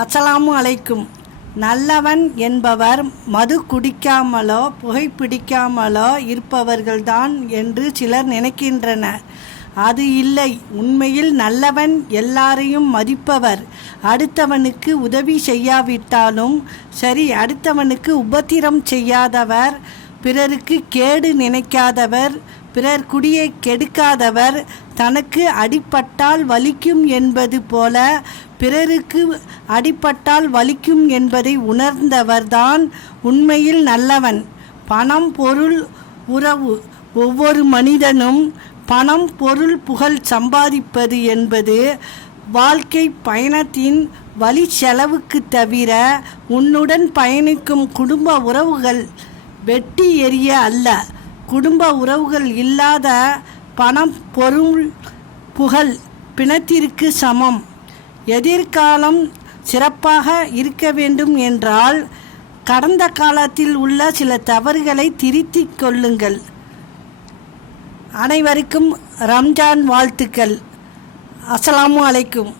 அஸ்ஸலாமு அலைக்கும். நல்லவன் என்பவர் மது குடிக்காமலோ புகைப்பிடிக்காமலோ இருப்பவர்கள்தான் என்று சிலர் நினைக்கின்றனர். அது இல்லை. உண்மையில் நல்லவன் எல்லாரையும் மதிப்பவர், அடுத்தவனுக்கு உதவி செய்யாவிட்டாலும் சரி, அடுத்தவனுக்கு உபத்திரம் செய்யாதவர், பிறருக்கு கேடு நினைக்காதவர், பிறர் குடியை கெடுக்காதவர், தனக்கு அடிபட்டால் வலிக்கும் என்பது போல பிறருக்கு அடிபட்டால் வலிக்கும் என்பதை உணர்ந்தவர்தான் உண்மையில் நல்லவன். பணம், பொருள், உறவு. ஒவ்வொரு மனிதனும் பணம், பொருள், புகழ் சம்பாதிப்பது என்பது வாழ்க்கை பயணத்தின் வழி செலவுக்கு தவிர உன்னுடன் பயணிக்கும் குடும்ப உறவுகள் வெட்டி எறிய அல்ல. குடும்ப உறவுகள் இல்லாத பணம், பொருள், புகழ் பிணத்திற்கு சமம். எதிர்காலம் சிறப்பாக இருக்க வேண்டும் என்றால் கடந்த காலத்தில் உள்ள சில தவறுகளை திருத்திக் கொள்ளுங்கள். அனைவருக்கும் ரம்ஜான் வாழ்த்துக்கள். அஸ்ஸலாமு அலைக்கும்.